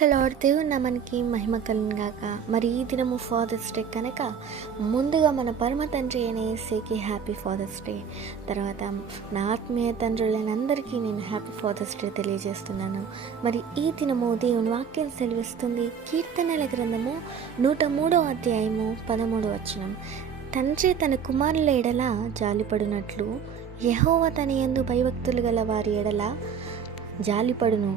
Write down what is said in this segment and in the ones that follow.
Lord దేవుని నామానికి మహిమ కలుగునుగాక. మరి ఈ దినము ఫాదర్స్ డే కనుక ముందుగా మన పరమ తండ్రి అయిన యేసుకి హ్యాపీ ఫాదర్స్ డే. తర్వాత నా ఆత్మీయ తండ్రులైన అందరికీ నేను హ్యాపీ ఫాదర్స్ డే తెలియజేస్తున్నాను. మరి ఈ దినము దేవుని వాక్యం సెలవిస్తుంది. కీర్తనల గ్రంథము 103వ అధ్యాయము 13వ వచనం. తండ్రి తన కుమారుల ఎడల జాలిపడినట్లు యెహోవా తన యందు భయభక్తులు గల వారి ఎడల జాలిపడును.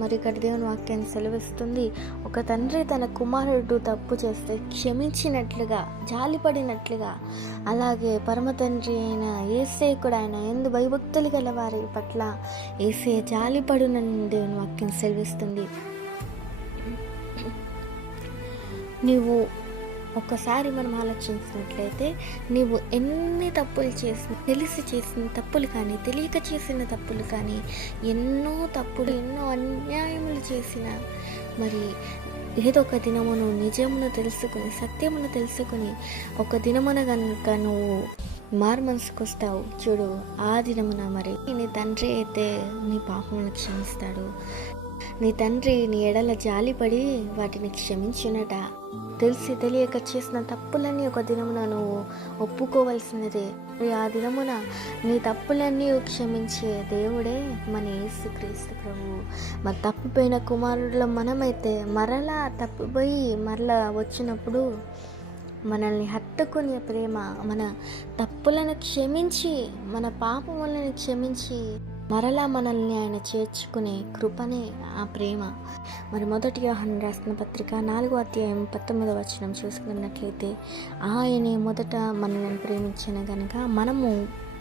మరి ఇక్కడ దేవుని వాక్యాన్ని సెలవిస్తుంది. ఒక తండ్రి తన కుమారుడు తప్పు చేస్తే క్షమించినట్లుగా, జాలిపడినట్లుగా, అలాగే పరమ తండ్రి అయిన యేసయ్య కూడా ఆయన యందు భయభక్తులు గల వారి పట్ల యేసయ్య జాలిపడునని దేవుని వాక్యం సెలవిస్తుంది. నీవు ఒక్కసారి మనం ఆలోచించినట్లయితే నీవు ఎన్ని తప్పులు చేసిన, తెలిసి చేసిన తప్పులు కానీ, తెలియక చేసిన తప్పులు కానీ, ఎన్నో తప్పులు, ఎన్నో అన్యాయములు చేసిన, మరి ఏదో ఒక దినమును నిజమును తెలుసుకుని, సత్యమును తెలుసుకుని ఒక దినమున కనుక నువ్వు మారు మనసుకు వస్తావు చూడు, ఆ దినమున మరి నీ తండ్రి అయితే నీ పాపములను క్షమిస్తాడు. నీ తండ్రి నీ ఎడల జాలిపడి వాటిని క్షమించునట. తెలిసి తెలియక చేసిన తప్పులన్నీ ఒక దినమున నువ్వు ఒప్పుకోవలసినదే. ఆ దినమున నీ తప్పులన్నీ క్షమించే దేవుడే మన యేసుక్రీస్తు ప్రభువు. మరి తప్పిపోయిన కుమారుడులో మనమైతే మరలా తప్పిపోయి మరలా వచ్చినప్పుడు మనల్ని హత్తుకునే ప్రేమ, మన తప్పులను క్షమించి, మన పాపములను క్షమించి మరలా మనల్ని ఆయన చేర్చుకునే కృపనే ఆ ప్రేమ. మరి మొదటి యోహాను రాసిన పత్రిక 4వ అధ్యాయం 19వ వచనం చూసుకున్నట్లయితే, ఆయనే మొదట మనల్ని ప్రేమించిన గనుక మనము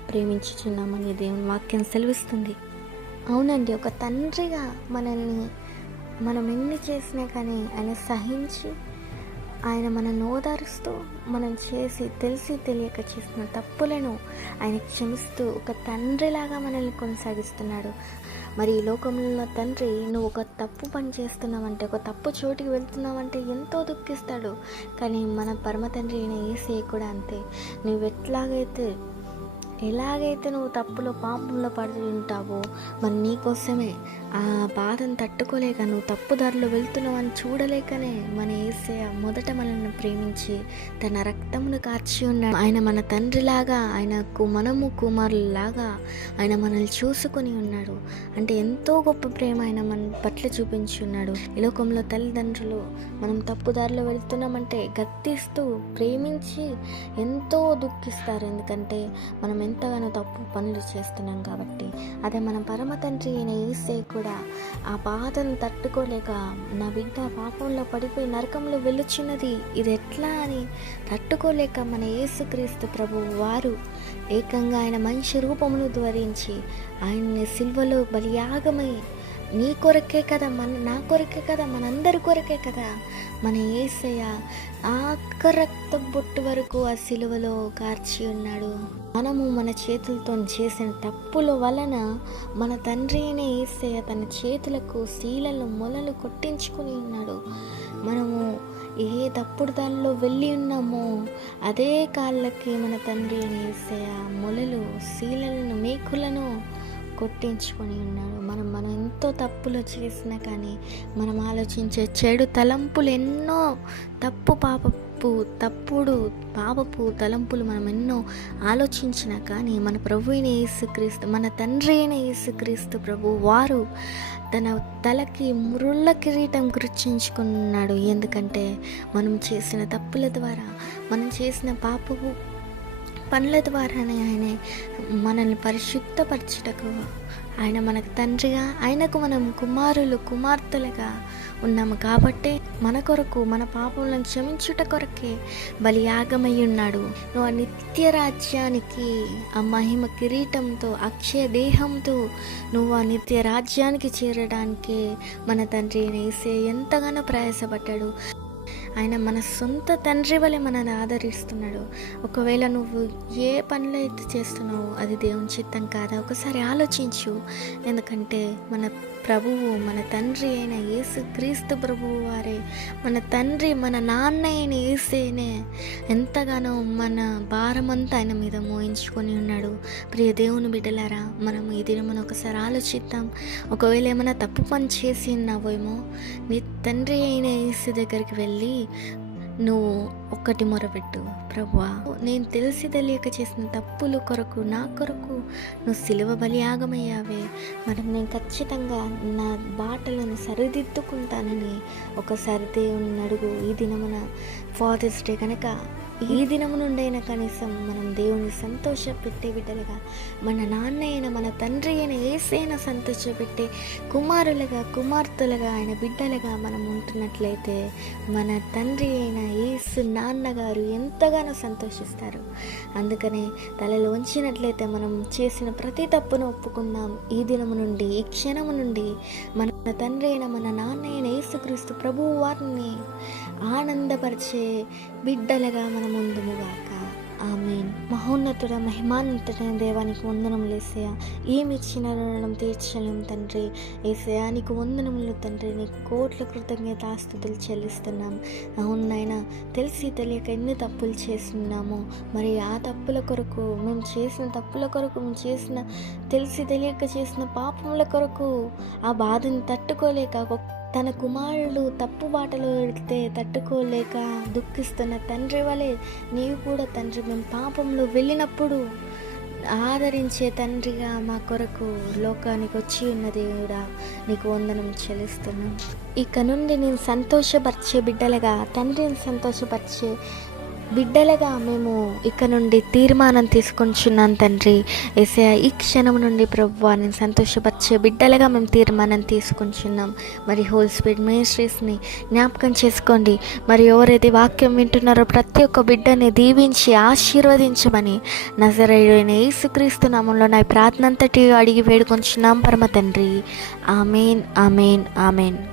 ప్రేమించుచున్నామని దేవుని వాక్యం సెలవిస్తుంది. అవునండి, ఒక తండ్రిగా మనల్ని మనం ఎన్ని చేసినా కానీ ఆయన సహించి, ఆయన మనల్ని ఓదారుస్తూ, మనం తెలిసి తెలియక చేసిన తప్పులను ఆయన క్షమిస్తూ ఒక తండ్రిలాగా మనల్ని కొనసాగిస్తున్నాడు. మరి ఈ లోకంలో తండ్రి నువ్వు ఒక తప్పు పని చేస్తున్నావంటే, ఒక తప్పు చోటికి వెళ్తున్నావంటే ఎంతో దుఃఖిస్తాడు. కానీ మన పరమ తండ్రి అయిన యేసయ్య కూడా అంతే. నువ్వు ఎలాగైతే నువ్వు తప్పులో, పాపంలో పడి ఉంటావో, మరి నీకోసమే ఆ బాధను తట్టుకోలేక, నువ్వు తప్పుదారిలో వెళ్తున్నావు అని చూడలేకనే మన యేసయ్య మొదట మనల్ని ప్రేమించి తన రక్తమును కార్చి ఉన్నాడు. ఆయన మన తండ్రిలాగా, ఆయనకు మనము కుమారులాగా ఆయన మనల్ని చూసుకొని ఉన్నాడు. అంటే ఎంతో గొప్ప ప్రేమ ఆయన మన పట్ల చూపించి ఉన్నాడు. ఈ లోకంలో తల్లిదండ్రులు మనం తప్పుదారిలో వెళ్తున్నామంటే గద్దిస్తూ ప్రేమించి ఎంతో దుఃఖిస్తారు. ఎందుకంటే మనం ఎంతగానో తప్పు పనులు చేస్తున్నాం కాబట్టి. అదే మన పరమ తండ్రి అయిన యేసయ్య కూడా ఆ బాధను తట్టుకోలేక, నా బిడ్డ పాపంలో పడిపోయి నరకంలో వెళ్ళుచున్నది, ఇది ఎట్లా అని తట్టుకోలేక మన యేసుక్రీస్తు ప్రభువు వారు ఏకంగా ఆయన మనిషి రూపమును ధరించి ఆయన్ని సిల్వలో బలియాగమై, నీ కొరకే కదా, నా కొరకే కదా, మనందరి కొరకే కదా మన యేసయ్య ఆఖరి రక్త బొట్టు వరకు ఆ సిలువలో కార్చి ఉన్నాడు. మనము మన చేతులతో చేసిన తప్పుల వలన మన తండ్రి అయిన యేసయ్య తన చేతులకు శీలలు, మొలలు కొట్టించుకుని ఉన్నాడు. మనము ఏ తప్పుడు దానిలో వెళ్ళి ఉన్నామో అదే కాళ్ళకి మన తండ్రి అయిన యేసయ్య మొలలు, శీలలను, మేకులను కొట్టించుకొని ఉన్నాడు. మనం ఎంతో తప్పులు చేసినా కానీ, మనం ఆలోచించే చెడు తలంపులు ఎన్నో, పాపపు తలంపులు మనం ఎన్నో ఆలోచించినా కానీ, మన ప్రభు అయిన యేసుక్రీస్తు, మన తండ్రి అయిన యేసుక్రీస్తు ప్రభు వారు తన తలకి మురుళ్ళ కిరీటం గుర్తించుకున్నాడు. ఎందుకంటే మనం చేసిన తప్పుల ద్వారా, మనం చేసిన పాపపు పనుల ద్వారానే ఆయన మనల్ని పరిశుద్ధపరచుటకు, ఆయన మనకు తండ్రిగా, ఆయనకు మనం కుమారులు, కుమార్తెలుగా ఉన్నాము కాబట్టి మన కొరకు, మన పాపములను క్షమించుట కొరకే బలియాగమై ఉన్నాడు. నువ్వు ఆ నిత్య రాజ్యానికి, ఆ మహిమ కిరీటంతో, అక్షయ దేహంతో నువ్వు ఆ నిత్య రాజ్యానికి చేరడానికి మన తండ్రి యేసయ్య ఎంతగానో ప్రయాసపడ్డాడు. ఆయన మన సొంత తండ్రి వలె మనల్ని ఆదరిస్తున్నాడు. ఒకవేళ నువ్వు ఏ పనులు అయితే చేస్తున్నావో అది దేవుని చిత్తం కాదా ఒకసారి ఆలోచించు. ఎందుకంటే మన ప్రభువు, మన తండ్రి అయిన యేసుక్రీస్తు ప్రభువు వారే, మన తండ్రి, మన నాన్న అయిన యేసేనే ఎంతగానో మన భారమంతా ఆయన మీద మోయించుకొని ఉన్నాడు. ప్రియ దేవుని బిడ్డలారా, మనం ఈ దినమున ఒకసారి ఆలోచిద్దాం. ఒకవేళ ఏమైనా తప్పు పని చేసి ఉన్నావేమో, నీ తండ్రి అయిన యేసు దగ్గరికి వెళ్ళి నువ్వు ఒక్కటి మొరపెట్టు, ప్రభువా, నేను తెలిసి తెలియక చేసిన తప్పుల కొరకు, నా కొరకు నువ్వు సిలువ బలియాగమయ్యావే, మరి నేను ఖచ్చితంగా నా బాటలను సరిదిద్దుకుంటానని ఒకసారి దేవుని అడుగు. ఈ దినమున ఫాదర్స్ డే కనుక ఈ దినము నుండైనా కనీసం మనం దేవుని సంతోషపెట్టే బిడ్డలుగా, మన నాన్న అయిన, మన తండ్రి అయిన యేసైనా సంతోషపెట్టే కుమారులుగా, కుమార్తెలుగా, ఆయన బిడ్డలుగా మనం ఉంటున్నట్లయితే మన తండ్రి అయిన యేసు నాన్నగారు ఎంతగానో సంతోషిస్తారు. అందుకనే తలలు వంచినట్లయితే మనం చేసిన ప్రతి తప్పును ఒప్పుకుందాం. ఈ దినము నుండి, ఈ క్షణము నుండి మన తండ్రి అయిన, మన నాన్న అయిన యేసుక్రీస్తు ప్రభువు వారిని ఆనందపరిచే బిడ్డలుగా మనం ముందుముగాక. ఆమేన్. మహోన్నతుడ, మహిమాన్వితుడైన దేవానికి వందనములు యేసయ్యా. ఏమి ఇచ్చిన రుణం తీర్చలేం తండ్రి. యేసయ్యా, నీకు వందనములు తండ్రి, నీకు కోట్ల కృతజ్ఞతాస్తుతులు చెల్లిస్తున్నాం. అవును నాయనా, తెలిసి తెలియక ఎన్ని తప్పులు చేస్తున్నామో, మరి ఆ తప్పుల కొరకు, మేము చేసిన తప్పుల కొరకు, మేము చేసిన తెలిసి తెలియక చేసిన పాపముల కొరకు ఆ బాధను తట్టుకోలేక తన కుమారుడు తప్పు బాటలో వెళితే తట్టుకోలేక దుఃఖిస్తున్న తండ్రి వలె నీవు కూడా తండ్రి, మేము పాపంలో వెళ్ళినప్పుడు ఆదరించే తండ్రిగా మా కొరకు లోకానికి వచ్చి ఉన్న దేవుడా, నీకు వందనం చెల్లిస్తున్నాం. ఇక నుండి నేను సంతోషపరిచే బిడ్డలుగా, తండ్రిని సంతోషపరిచే బిడ్డలుగా మేము ఇక నుండి తీర్మానం తీసుకొంచున్నాం తండ్రి. యేసయ్యా, ఈ క్షణం నుండి ప్రభువా, నేను సంతోషపరిచే బిడ్డలుగా మేము తీర్మానం తీసుకొంచున్నాం. మరి హోల్ స్పిరిట్ మినిస్ట్రీస్ని జ్ఞాపకం చేసుకోండి. మరి ఎవరైతే వాక్యం వింటున్నారో ప్రతి ఒక్క బిడ్డని దీవించి ఆశీర్వదించమని నజరేయుడైన యేసుక్రీస్తు నామంలో నా ప్రార్థన అంతటి అడిగి వేడుకొంచున్నాం పరమ తండ్రి. ఆమేన్, ఆమేన్, ఆమేన్.